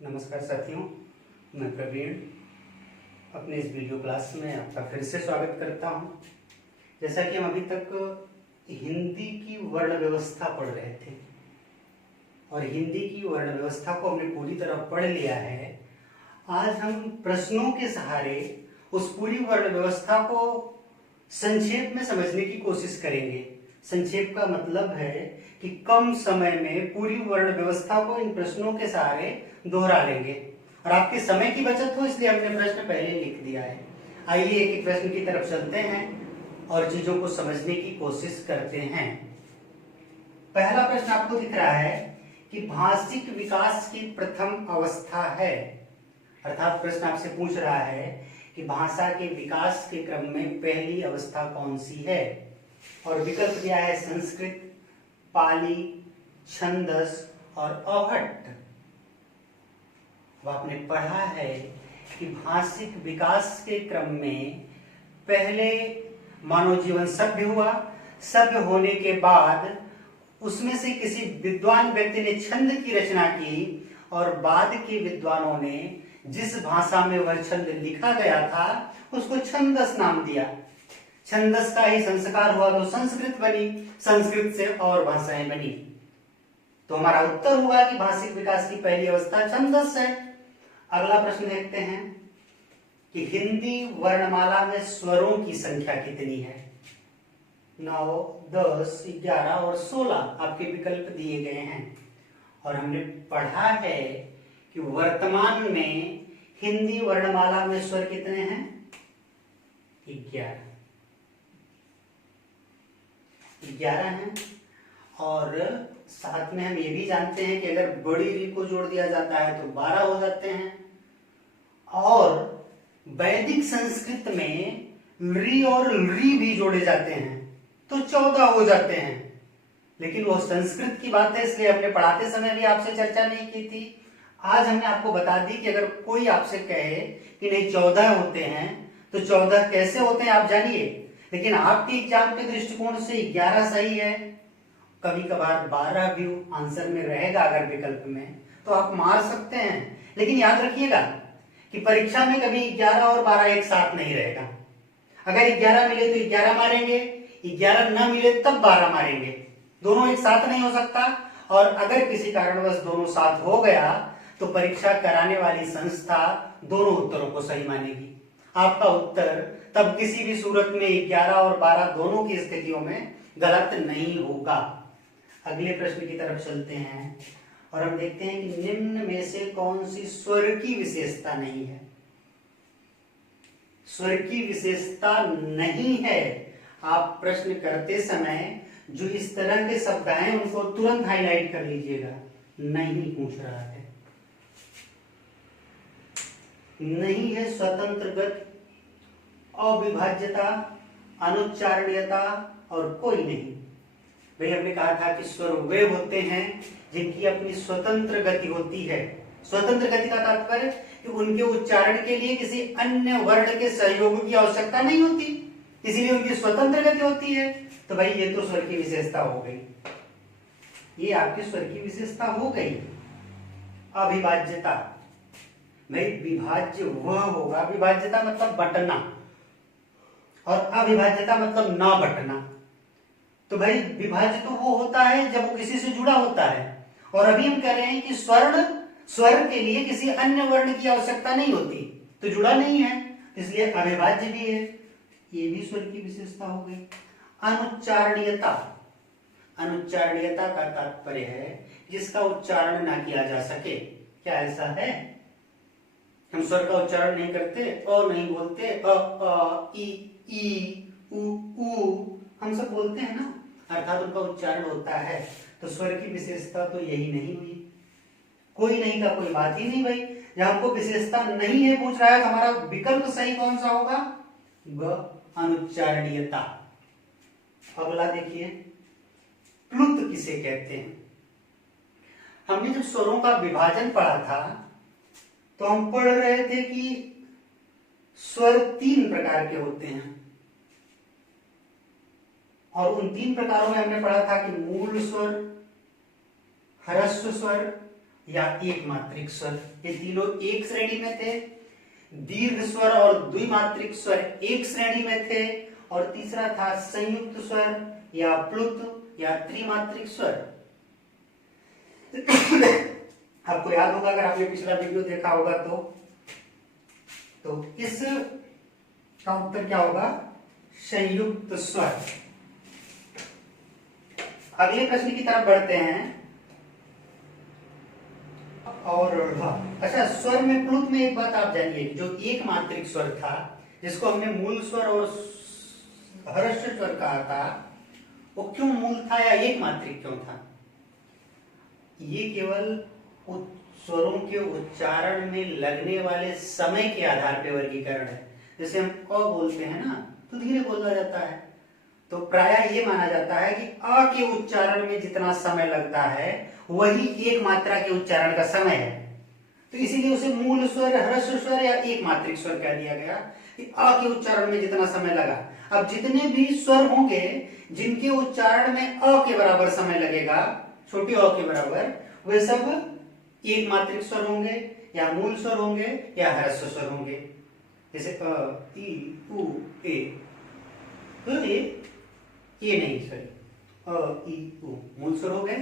नमस्कार साथियों, मैं प्रवीण अपने इस वीडियो क्लास में आपका फिर से स्वागत करता हूं। जैसा कि हम अभी तक हिंदी की वर्ण व्यवस्था पढ़ रहे थे और हिंदी की वर्ण व्यवस्था को हमने पूरी तरह पढ़ लिया है। आज हम प्रश्नों के सहारे उस पूरी वर्ण व्यवस्था को संक्षेप में समझने की कोशिश करेंगे। संक्षेप का मतलब है कि कम समय में पूरी वर्ण व्यवस्था को इन प्रश्नों के सहारे दोहरा लेंगे और आपके समय की बचत हो, इसलिए हमने प्रश्न पहले लिख दिया है। आइए एक एक प्रश्न की तरफ चलते हैं और चीजों को समझने की कोशिश करते हैं। पहला प्रश्न आपको दिख रहा है कि भाषिक विकास की प्रथम अवस्था है, अर्थात प्रश्न आपसे पूछ रहा है कि भाषा के विकास के क्रम में पहली अवस्था कौन सी है, और विकल्प दिया है संस्कृत, पाली, छंदस और अभट्ट। आपने पढ़ा है कि भाषिक विकास के क्रम में पहले मानव जीवन सभ्य हुआ, सभ्य होने के बाद उसमें से किसी विद्वान व्यक्ति ने छंद की रचना की और बाद के विद्वानों ने जिस भाषा में वह छंद लिखा गया था उसको छंदस नाम दिया। छंदस का ही संस्कार हुआ तो संस्कृत बनी, संस्कृत से और भाषाएं बनी। तो हमारा उत्तर हुआ कि भाषिक विकास की पहली अवस्था छंदस है। अगला प्रश्न देखते हैं कि हिंदी वर्णमाला में स्वरों की संख्या कितनी है। 9, 10, 11 और 16 आपके विकल्प दिए गए हैं और हमने पढ़ा है कि वर्तमान में हिंदी वर्णमाला में स्वर कितने हैं? 11 हैं। और साथ में हम ये भी जानते हैं कि अगर बड़ी री को जोड़ दिया जाता है तो 12 हो जाते हैं। और वैदिक संस्कृत में री और री भी जोड़े जाते हैं तो 14 हो जाते हैं। लेकिन वो संस्कृत की बात है, इसलिए हमने पढ़ाते समय भी आपसे चर्चा नहीं की थी। आज हमने आपको बता दी कि अगर कोई आपसे कहे कि नहीं 14 होते हैं तो 14 कैसे होते हैं आप जानिए, लेकिन आपके एग्जाम के दृष्टिकोण से 11 सही है। कभी कभार 12 भी आंसर में रहेगा अगर विकल्प में, तो आप मार सकते हैं। लेकिन याद रखिएगा कि परीक्षा में कभी 11 और 12 एक साथ नहीं रहेगा। अगर 11 मिले तो 11 मारेंगे, 11 न मिले तब 12 मारेंगे, दोनों एक साथ नहीं हो सकता। और अगर किसी कारणवश दोनों साथ हो गया तो परीक्षा कराने वाली संस्था दोनों उत्तरों को सही मानेगी। आपका उत्तर तब किसी भी सूरत में 11 और 12 दोनों की स्थितियों में गलत नहीं होगा। अगले प्रश्न की तरफ चलते हैं और हम देखते हैं कि निम्न में से कौन सी स्वर की विशेषता नहीं है। स्वर की विशेषता नहीं है। आप प्रश्न करते समय जो इस तरह के शब्द आए उनको तुरंत हाईलाइट कर लीजिएगा। नहीं पूछ रहा है, नहीं है स्वतंत्र गति, अविभाज्यता, अनुच्चारणीयता और कोई नहीं। भाई हमने कहा था कि स्वर वे होते हैं जिनकी अपनी स्वतंत्र गति होती है। स्वतंत्र गति का तात्पर्य कि उनके उच्चारण के लिए किसी अन्य वर्ण के सहयोग की आवश्यकता नहीं होती, इसीलिए उनकी स्वतंत्र गति होती है। तो भाई ये तो स्वर की विशेषता हो गई, ये आपकी स्वर की विशेषता हो गई। अविभाज्यता, भाई विभाज्य वह होगा, विभाज्यता मतलब बटना और अविभाज्यता मतलब ना बटना। तो भाई विभाज्य तो वो होता है जब वो किसी से जुड़ा होता है, और अभी हम कह रहे हैं कि स्वर के लिए किसी अन्य वर्ण की आवश्यकता नहीं होती, तो जुड़ा नहीं है, इसलिए अविभाज्य भी है। ये भी स्वर की विशेषता हो गई। अनुच्चारणीयता, अनुच्चारणीयता का तात्पर्य है जिसका उच्चारण ना किया जा सके। क्या ऐसा है? हम स्वर का उच्चारण नहीं करते, अ नहीं बोलते, अ ई उ हम सब बोलते हैं ना, अर्थात उनका उच्चारण होता है। तो स्वर की विशेषता तो यही नहीं हुई। कोई नहीं का कोई बात ही नहीं भाई। जब हमको विशेषता नहीं है पूछ रहा है तो हमारा विकल्प सही कौन सा होगा? अनुच्चारणीयता। अगला देखिए, प्लुत किसे कहते हैं। हमने जब स्वरों का विभाजन पढ़ा था तो हम पढ़ रहे थे कि स्वर 3 प्रकार के होते हैं और उन 3 प्रकारों में हमने पढ़ा था कि मूल स्वर, ह्रस्व स्वर, या एक मात्रिक स्वर, ये तीनों एक श्रेणी में थे। दीर्घ स्वर और द्विमात्रिक स्वर एक श्रेणी में थे, और तीसरा था संयुक्त स्वर या प्लुत या त्रिमात्रिक स्वर। आपको याद होगा, अगर आपने पिछला वीडियो देखा होगा तो इस का उत्तर क्या होगा? संयुक्त स्वर। अगले प्रश्न की तरफ बढ़ते हैं। और अच्छा, स्वर में प्लुत में एक बात आप जानिए, जो एक मात्रिक स्वर था जिसको हमने मूल स्वर और ह्रस्व स्वर कहा था, वो क्यों मूल था या एक मात्रिक क्यों था? ये केवल स्वरों के उच्चारण में लगने वाले समय के आधार पर वर्गीकरण है। जैसे हम अ बोलते हैं ना, तो धीरे बोला जाता है, तो प्रायः ये माना जाता है कि अ के उच्चारण में जितना समय लगता है वही एक मात्रा के उच्चारण का समय है, तो इसीलिए उसे मूल स्वर, ह्रस्व स्वर या एक मात्रिक स्वर कह दिया गया कि अ के उच्चारण में जितना समय लगा। अब जितने भी स्वर होंगे जिनके उच्चारण में अ के बराबर समय लगेगा, छोटी अ के बराबर, वे सब एक मात्रिक स्वर होंगे या मूल स्वर होंगे या ह्रस्व स्वर होंगे। जैसे अ, ई, उ, ए, तो ये नहीं, सॉरी, अ, ई, उ मूल स्वर हो गए।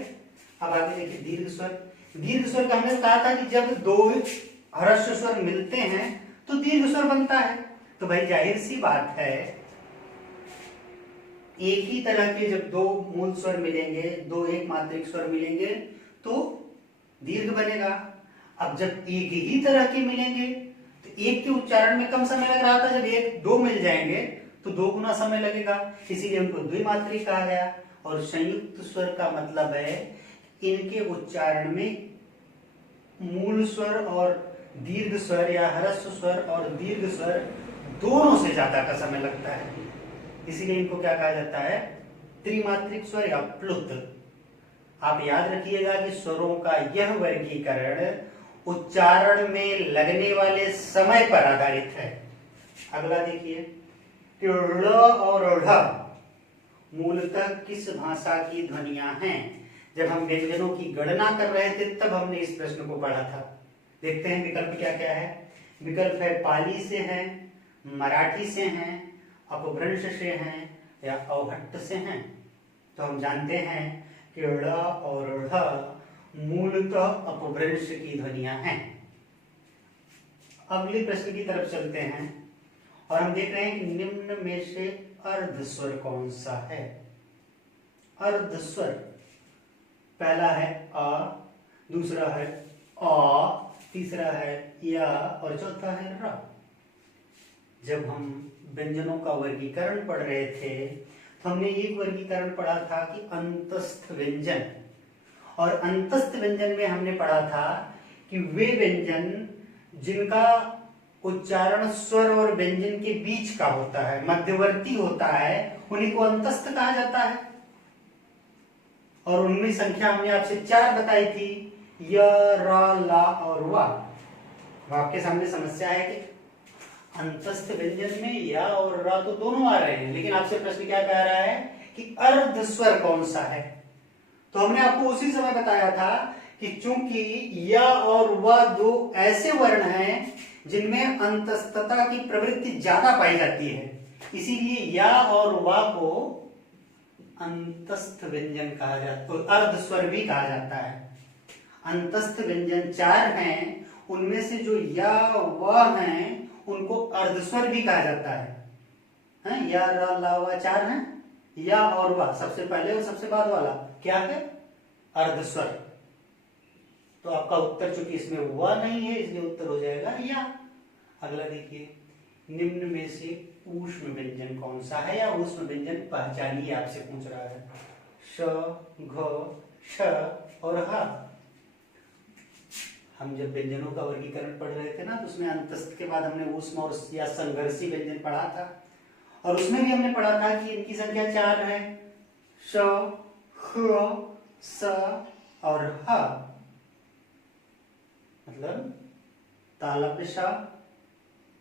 अब आगे देखिए दीर्घ स्वर। दीर्घ स्वर का हमने कहा था कि जब दो ह्रस्व स्वर मिलते हैं तो दीर्घ स्वर बनता है। तो भाई जाहिर सी बात है, एक ही तरह के जब दो मूल स्वर मिलेंगे, दो एक मात्रिक स्वर मिलेंगे तो दीर्घ बनेगा। अब जब एक ही तरह के मिलेंगे तो एक के उच्चारण में कम समय लग रहा था, जब एक दो मिल जाएंगे तो दो गुना समय लगेगा, इसीलिए उनको द्विमात्रिक कहा गया। और संयुक्त स्वर का मतलब है इनके उच्चारण में मूल स्वर और दीर्घ स्वर या ह्रस्व स्वर और दीर्घ स्वर दोनों से ज्यादा का समय लगता है, इसीलिए इनको क्या कहा जाता है? त्रिमात्रिक स्वर या प्लुत। आप याद रखिएगा कि स्वरों का यह वर्गीकरण उच्चारण में लगने वाले समय पर आधारित है। अगला देखिए, ळ और ढ मूलतः किस भाषा की ध्वनियां हैं? जब हम व्यंजनों की गणना कर रहे थे तब हमने इस प्रश्न को पढ़ा था। देखते हैं विकल्प क्या क्या है। विकल्प है पाली से हैं, मराठी से हैं, अपभ्रंश से हैं या अवहट्ट से हैं। तो हम जानते हैं कि ळ और ढ मूलतः अपभ्रंश की ध्वनियां हैं। अगले प्रश्न की तरफ चलते हैं और हम देख रहे हैं कि निम्न में से अर्ध स्वर कौन सा है? अर्ध स्वर, पहला है अ, दूसरा है अ, तीसरा है या और चौथा है र। जब हम व्यंजनों का वर्गीकरण पढ़ रहे थे तो हमने एक वर्गीकरण पढ़ा था कि अंतस्थ व्यंजन, और अंतस्थ व्यंजन में हमने पढ़ा था कि वे व्यंजन जिनका उच्चारण स्वर और व्यंजन के बीच का होता है, मध्यवर्ती होता है, उन्हीं को अंतस्थ कहा जाता है। और उनमें संख्या हमने आपसे 4 बताई थी, य, र, ला और वा। आपके सामने समस्या है कि अंतस्थ व्यंजन में या और रा तो दोनों आ रहे हैं, लेकिन आपसे प्रश्न क्या कह रहा है कि अर्ध स्वर कौन सा है? तो हमने आपको उसी समय बताया था कि चूंकि या और व दो ऐसे वर्ण हैं जिनमें अंतस्थता की प्रवृत्ति ज्यादा पाई जाती है, इसीलिए या और व को अंतस्थ व्यंजन कहा जाता है, तो अर्ध स्वर भी कहा जाता है। अंतस्थ व्यंजन 4 हैं, उनमें से जो या व हैं उनको अर्ध स्वर भी कहा जाता है। या र ला व 4 हैं, या और व सबसे पहले और सबसे बाद वाला क्या है? अर्ध स्वर। तो आपका उत्तर चूंकि इसमें व नहीं है इसलिए उत्तर हो जाएगा या। अगला देखिए, निम्न में से ऊष्म व्यंजन कौन सा है या ऊष्म व्यंजन पहचानिए, आपसे पूछ रहा है। श, घ, श और ह। हम जब व्यंजनों का वर्गीकरण पढ़ रहे थे ना, तो उसमें अंतस्थ के बाद हमने ऊष्म और या संघर्षी व्यंजन पढ़ा था, और उसमें भी हमने पढ़ा था कि इनकी संख्या 4 है, श, ह, स और ह। मतलब तालव्य सा,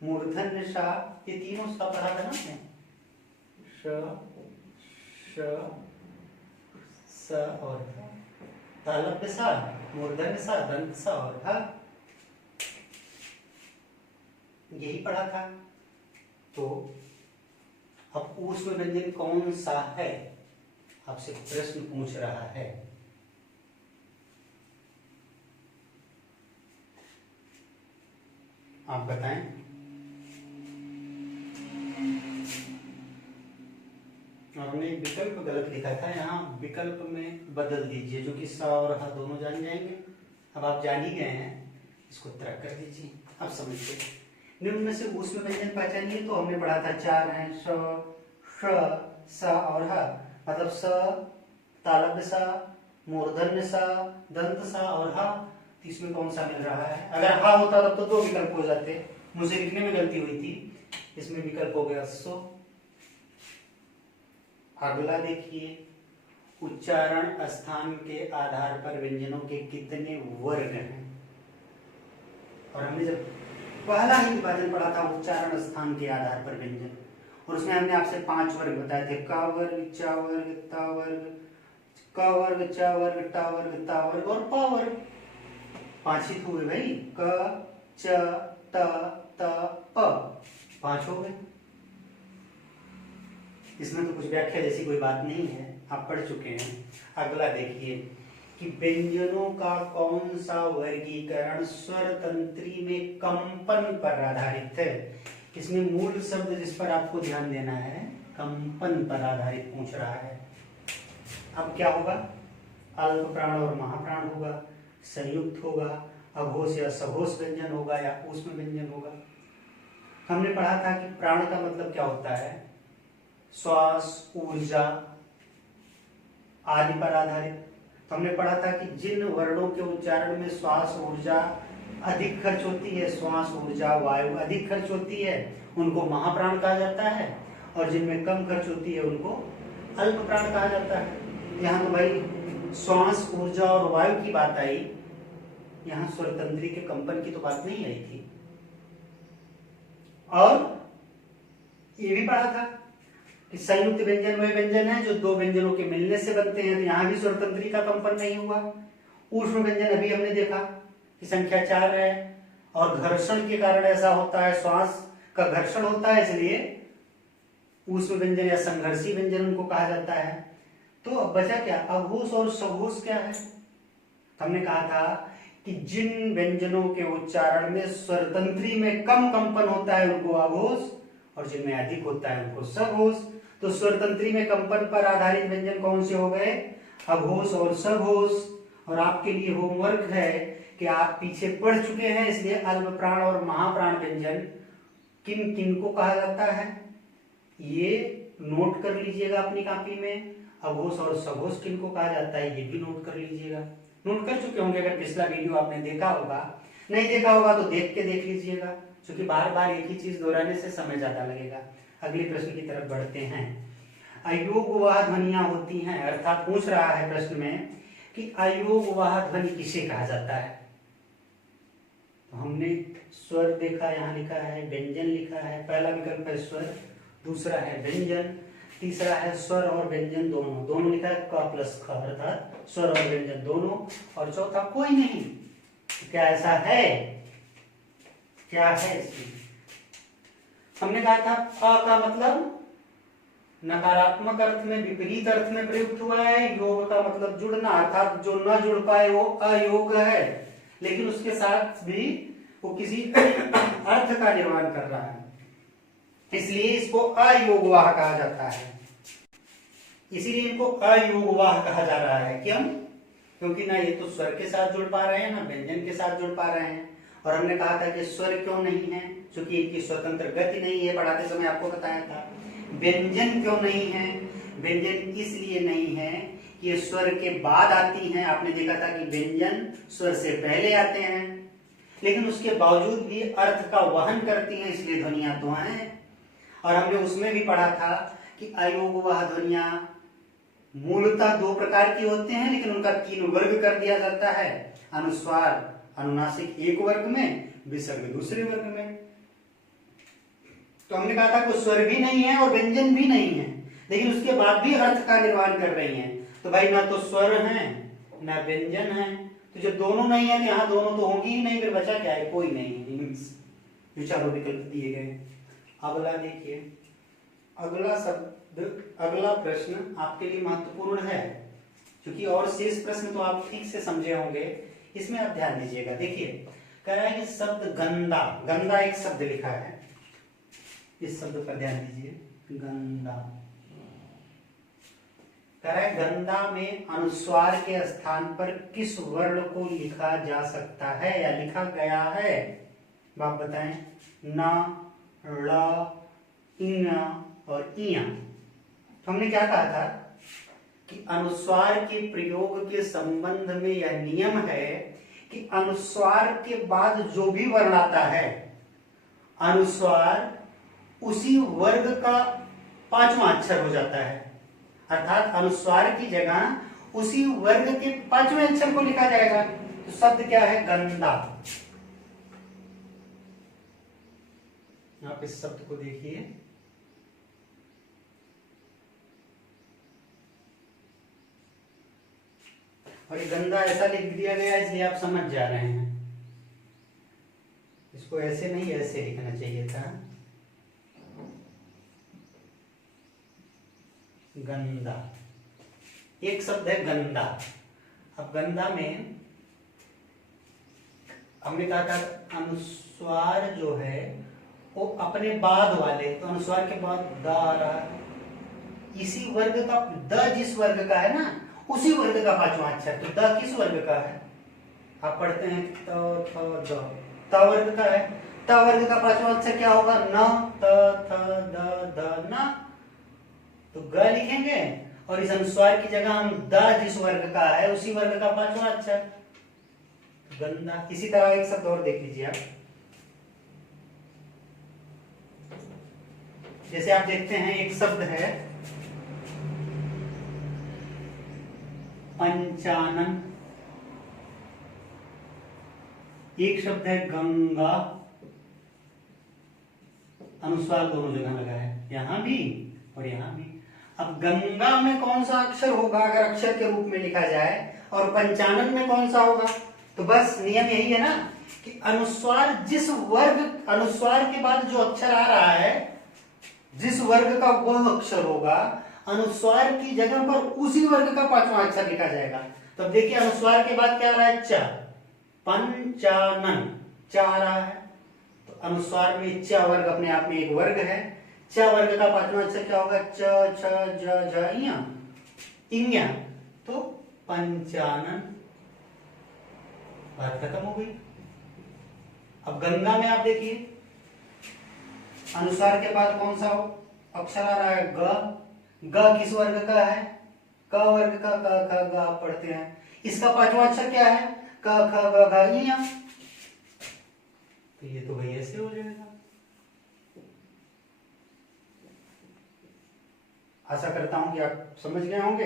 मूर्धन्य सा, ये तीनों सा पढ़ा था ना आपने। श, श, स और ह। तालव्य सा, मूर्धन्य सा, दंत सा और हा, यही पढ़ा था। तो अब ऊष्म व्यंजन कौन सा है, आपसे प्रश्न पूछ रहा है। आप बताएं। आपने विकल्प गलत लिखा था, यहाँ विकल्प में बदल दीजिए, जो कि सा और हा दोनों जान जाएंगे। अब आप जान ही गए हैं, इसको तरक कर दीजिए, आप समझते। निम्न में से ऊष्म व्यंजन पहचानिए। तो हमने पढ़ा था 4 हैं, श, श, सा और हा। मतलब स, तालव्य सा, मूर्धन्य सा, दंत सा और हा। तो इसमें कौन सा मिल रहा है? अगर हा होता तब तो 2 विकल्प हो जाते, मुझे लिखने में गलती हुई थी। इसमें विकल्प हो गया सो। अगला देखिए, उच्चारण स्थान के आधार पर व्यंजनों के कितने वर्ग हैं? और हमने जब पहला ही विभाजन पढ़ा था उच्चारण स्थान के आधार पर व्यंजन, और उसमें हमने आपसे 5 वर्ग बताए थे, क वर्ग, च वर्ग, त वर्ग, क वर्ग, च वर्ग, ट वर्ग, ता वर्ग और प वर्ग। 5 ही हुए भाई, क, च, त, प, 5 हो गए। इसमें तो कुछ व्याख्या जैसी कोई बात नहीं है, आप पढ़ चुके हैं। अगला देखिए कि व्यंजनों का कौन सा वर्गीकरण स्वर तंत्री में कंपन पर आधारित है। इसमें मूल शब्द जिस पर आपको ध्यान देना है, कंपन पर आधारित पूछ रहा है। अब क्या होगा? अल्प प्राण और महाप्राण होगा, संयुक्त होगा, अघोष या सघोष व्यंजन होगा, या ऊष्म व्यंजन होगा। हमने पढ़ा था कि प्राण का मतलब क्या होता है? श्वास, ऊर्जा आदि पर आधारित। तो हमने पढ़ा था कि जिन वर्णों के उच्चारण में श्वास ऊर्जा अधिक खर्च होती है, श्वास ऊर्जा वायु अधिक खर्च होती है, उनको महाप्राण कहा जाता है, और जिनमें कम खर्च होती है उनको अल्प प्राण कहा जाता है। यहाँ तो भाई श्वास ऊर्जा और वायु की बात आई, यहाँ स्वर तंत्री के कंपन की तो बात नहीं आई थी। और ये भी पढ़ा था कि संयुक्त व्यंजन वह व्यंजन है जो 2 व्यंजनों के मिलने से बनते हैं, तो यहाँ भी स्वर तंत्री का कंपन नहीं हुआ। ऊष्म व्यंजन अभी हमने देखा कि संख्या 4 है, और घर्षण के कारण ऐसा होता है, श्वास का घर्षण होता है, इसलिए ऊष्म व्यंजन या संघर्षी व्यंजन उनको कहा जाता है। तो अब बचा क्या? अघोष और सघोष क्या है? हमने कहा था कि जिन व्यंजनों के उच्चारण में स्वर तंत्री में कम कंपन होता है उनको अघोष, और जिनमें अधिक होता है उनको सघोष। तो स्वर तंत्री में कंपन पर आधारित व्यंजन कौन से हो गए? अघोष और सघोष। और आपके लिए होमवर्क है कि आप पीछे पढ़ चुके हैं, इसलिए अल्प प्राण और महाप्राण व्यंजन किन किन को कहा जाता है ये नोट कर लीजिएगा अपनी कॉपी में। अघोष और सघोष किन को कहा जाता है ये भी नोट कर लीजिएगा। नोट कर चुके होंगे, अगर पिछला वीडियो आपने देखा होगा, नहीं देखा होगा तो देख के देख लीजिएगा, क्योंकि बार बार एक ही चीज दोहराने से समय ज्यादा लगेगा। अगले प्रश्न की तरफ बढ़ते हैं। अयोगवाह ध्वनियां होती हैं, अर्थात पूछ रहा है प्रश्न में कि अयोगवाह ध्वनि किसे कहा जाता है। तो हमने स्वर देखा, यहाँ लिखा है व्यंजन लिखा है, पहला विकल्प है स्वर, दूसरा है व्यंजन, तीसरा है स्वर और व्यंजन दोनों, दोनों लिखा है क प्लस ख, अर्थात स्वर और व्यंजन दोनों, और चौथा कोई नहीं। क्या ऐसा है? क्या है इसमें? हमने कहा था अ का मतलब नकारात्मक अर्थ में, विपरीत अर्थ में प्रयुक्त हुआ है। योग का मतलब जुड़ना, अर्थात जो न जुड़ पाए वो अयोग है, लेकिन उसके साथ भी वो किसी अर्थ का निर्माण कर रहा है, इसलिए इसको अयोगवाह कहा जाता है। इसीलिए इनको अयोगवाह कहा जा रहा है। क्यों? क्योंकि ना ये तो स्वर के साथ जुड़ पा रहे हैं, ना व्यंजन के साथ जुड़ पा रहे हैं। और हमने कहा था कि स्वर क्यों नहीं है? क्योंकि इनकी स्वतंत्र गति नहीं है, पढ़ाते समय आपको बताया था। व्यंजन क्यों नहीं है? व्यंजन इसलिए नहीं है कि ये स्वर के बाद आती हैं। आपने देखा था कि व्यंजन स्वर से पहले आते हैं, लेकिन उसके बावजूद भी अर्थ का वहन करती हैं, इसलिए ध्वनियां तो हैं। और हमने उसमें भी पढ़ा था कि अयोगवाह ध्वनियां मूलतः 2 प्रकार की होते हैं, लेकिन उनका 3 वर्ग कर दिया जाता है। अनुस्वार अनुनासिक एक वर्ग में, विसर्ग दूसरे वर्ग में। तो हमने कहा था कि स्वर भी नहीं है और व्यंजन भी नहीं है, लेकिन उसके बाद भी अर्थ का निर्माण कर रही हैं। तो भाई ना तो स्वर हैं ना व्यंजन है, तो जब दोनों नहीं है तो यहाँ दोनों तो होंगी ही नहीं, फिर बचा क्या है, कोई नहीं है। जो चारों विकल्प दिए गए। अगला देखिए, अगला शब्द, अगला प्रश्न आपके लिए महत्वपूर्ण है, क्योंकि और शेष प्रश्न तो आप ठीक से समझे होंगे, इसमें आप ध्यान दीजिएगा। देखिए कह रहा है कि शब्द गंदा, गंदा एक शब्द लिखा है, इस शब्द पर ध्यान दीजिए, गंदा। कह रहा है गंदा में अनुस्वार के स्थान पर किस वर्ण को लिखा जा सकता है या लिखा गया है, आप बताएं। न, ळ, इन और इया। तो हमने क्या कहा था कि अनुस्वार के प्रयोग के संबंध में यह नियम है कि अनुस्वार के बाद जो भी वर्ण आता है, अनुस्वार उसी वर्ग का पांचवा अक्षर हो जाता है, अर्थात अनुस्वार की जगह उसी वर्ग के पांचवें अक्षर को लिखा जाएगा। तो शब्द क्या है, गंदा। आप इस शब्द को देखिए, और ये गंदा ऐसा लिख दिया गया है इसलिए आप समझ जा रहे हैं, इसको ऐसे नहीं ऐसे लिखना चाहिए था, गंदा। एक शब्द है गंदा। अब गंदा में हमने कहा था अनुस्वार जो है वो अपने बाद वाले, तो अनुस्वार के बाद द आ रहा है, इसी वर्ग का, द जिस वर्ग का है ना उसी वर्ग का पांचवा अक्षर। तो द किस वर्ग का है, आप पढ़ते हैं त थ द, त वर्ग का है, त वर्ग का पांचवा अक्षर क्या होगा, न, त थ द द न, तो ग लिखेंगे और इस अनुस्वार की जगह हम द जिस वर्ग का है उसी वर्ग का पांचवा अक्षर, गंदा। इसी तरह एक शब्द और देख लीजिए आप, जैसे आप देखते हैं एक शब्द है पंचानन, एक शब्द है गंगा, अनुस्वार दोनों जगह लगा है, यहां भी और यहां भी। अब गंगा में कौन सा अक्षर होगा अगर अक्षर के रूप में लिखा जाए, और पंचानन में कौन सा होगा, तो बस नियम यही है ना कि अनुस्वार जिस वर्ग, अनुस्वार के बाद जो अक्षर आ रहा है जिस वर्ग का वह अक्षर होगा, अनुस्वार की जगह पर उसी वर्ग का पांचवा अक्षर लिखा जाएगा। तो अब देखिए अनुस्वार के बाद क्या आ रहा है, च, पंचानन, च आ रहा है, तो अनुस्वार में च वर्ग अपने आप में एक वर्ग है, च वर्ग का पांचवा अक्षर क्या होगा, च, छ, ज, झ, इया, तो पंचानन, बात खत्म हो गई। अब गंगा में आप देखिए अनुस्वार के बाद कौन सा अक्षर आ रहा है, ग, ग किस वर्ग का है, क वर्ग का, क ख ग आप पढ़ते हैं, इसका पांचवा अक्षर क्या है, क ख ग घ इया, तो ये तो भाई ऐसे हो जाएगा। आशा करता हूं कि आप समझ गए होंगे।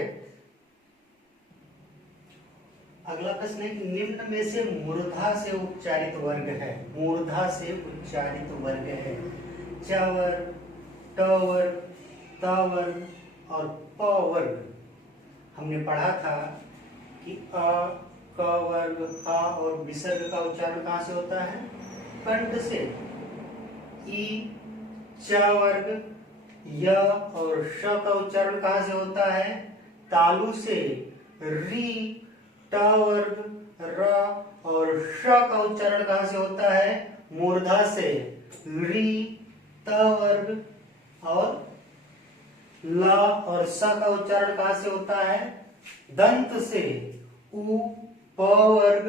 अगला प्रश्न है कि निम्न में से मूर्धा से उच्चारित वर्ग है, मूर्धा से उच्चारित वर्ग है, च वर्ग, ट वर्ग, त वर्ग और प वर्ग। हमने पढ़ा था कि अ, क वर्ग, ह और विसर्ग का उच्चारण कहां से होता है, कंठ से। ई, च वर्ग, य और श का उच्चारण कहां से होता है, तालु से। री, ट वर्ग, र और श का उच्चारण कहां से होता है, मूर्धा से। री, त वर्ग और ल और स का उच्चारण कहां से होता है, दंत से। उ, प वर्ग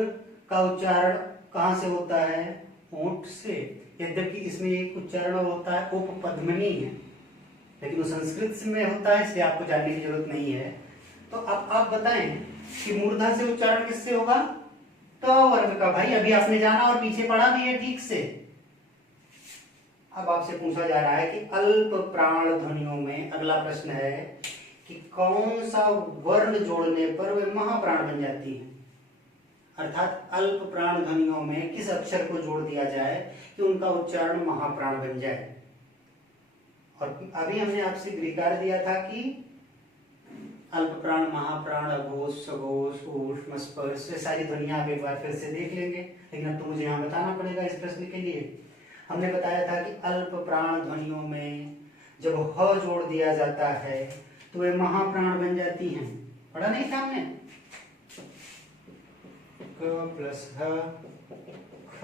का उच्चारण कहां से होता है, ओंठ से। यद्यपि इसमें एक उच्चारण होता है उपपद्मनी है, लेकिन वो संस्कृत में होता है इसलिए आपको जानने की जरूरत नहीं है। तो अब आप बताएं कि मूर्धा से उच्चारण किससे होगा, त वर्ग का। भाई अभी आपने जाना और पीछे पढ़ा भी है ठीक से। अब आपसे पूछा जा रहा है कि अल्प प्राण ध्वनियों में, अगला प्रश्न है कि कौन सा वर्ण जोड़ने पर वे महाप्राण बन जाती है, अर्थात अल्प प्राण ध्वनियों में किस अक्षर को जोड़ दिया जाए कि उनका उच्चारण महाप्राण बन जाए। और अभी हमने आपसे विकार दिया था कि अल्प प्राण, महाप्राण, अघोष, सघोष, ऊष्म, स्पर्श, ये सारी ध्वनियां आप एक बार फिर से देख लेंगे, लेकिन अब तो मुझे यहाँ बताना पड़ेगा इस प्रश्न के लिए। हमने बताया था कि अल्प प्राण ध्वनियों में जब ह जोड़ दिया जाता है तो वे महाप्राण बन जाती हैं। पढ़ा नहीं था हमने? क प्लस ह ख,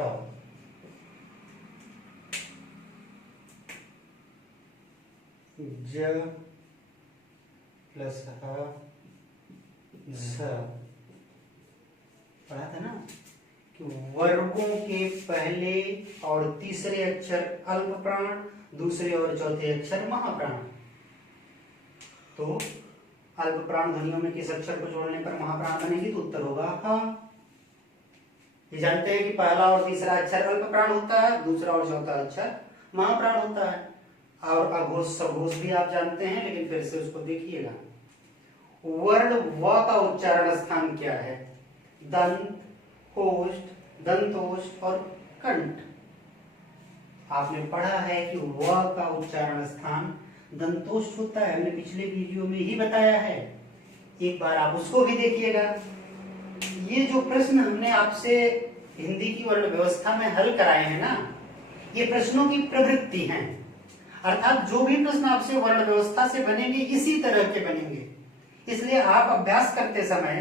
ज प्लस ह झ। पढ़ा था ना कि वर्गों के पहले और तीसरे अक्षर अल्प प्राण, दूसरे और चौथे अक्षर महाप्राण। तो अल्प प्राण ध्वनियों में किस अक्षर को जोड़ने पर महाप्राण बनेगी? तो उत्तर होगा ह। ये जानते हैं कि पहला और तीसरा अक्षर अल्प प्राण होता है, दूसरा और चौथा अक्षर महाप्राण होता है। और अघोष सघोष भी आप जानते हैं, लेकिन फिर से उसको देखिएगा। वर्ण व का उच्चारण स्थान क्या है? दंत, ओष्ठ, दंतोष्ठ और कंठ। आपने पढ़ा है कि व का उच्चारण स्थान दंतोष्ठ होता है, हमने पिछले वीडियो में ही बताया है, एक बार आप उसको भी देखिएगा। ये जो प्रश्न हमने आपसे हिंदी की वर्ण व्यवस्था में हल कराए हैं ना, ये प्रश्नों की प्रवृत्ति हैं, अर्थात जो भी प्रश्न आपसे वर्ण व्यवस्था से बनेंगे इसी तरह के बनेंगे। इसलिए आप अभ्यास करते समय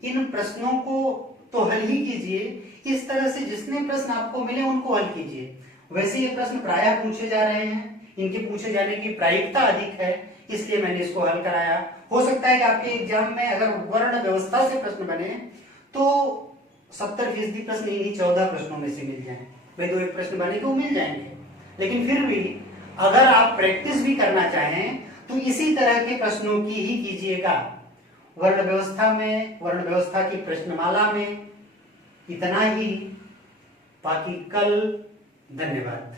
इन प्रश्नों को तो हल ही कीजिए, इस तरह से जितने प्रश्न आपको मिले उनको हल कीजिए। वैसे ये प्रश्न प्रायः पूछे जा रहे हैं, इनके पूछे जाने की प्रायिकता अधिक है, इसलिए मैंने इसको हल कराया। हो सकता है कि आपके एग्जाम में अगर वर्ण व्यवस्था से प्रश्न बने तो 70% प्रश्न इन्हीं 14 प्रश्नों में से मिल जाए। वे 2-1 प्रश्न बने तो मिल जाएंगे, लेकिन फिर भी अगर आप प्रैक्टिस भी करना चाहें तो इसी तरह के प्रश्नों की ही कीजिएगा। वर्ण व्यवस्था में, वर्ण व्यवस्था की प्रश्नमाला में इतना ही। बाकी कल, धन्यवाद।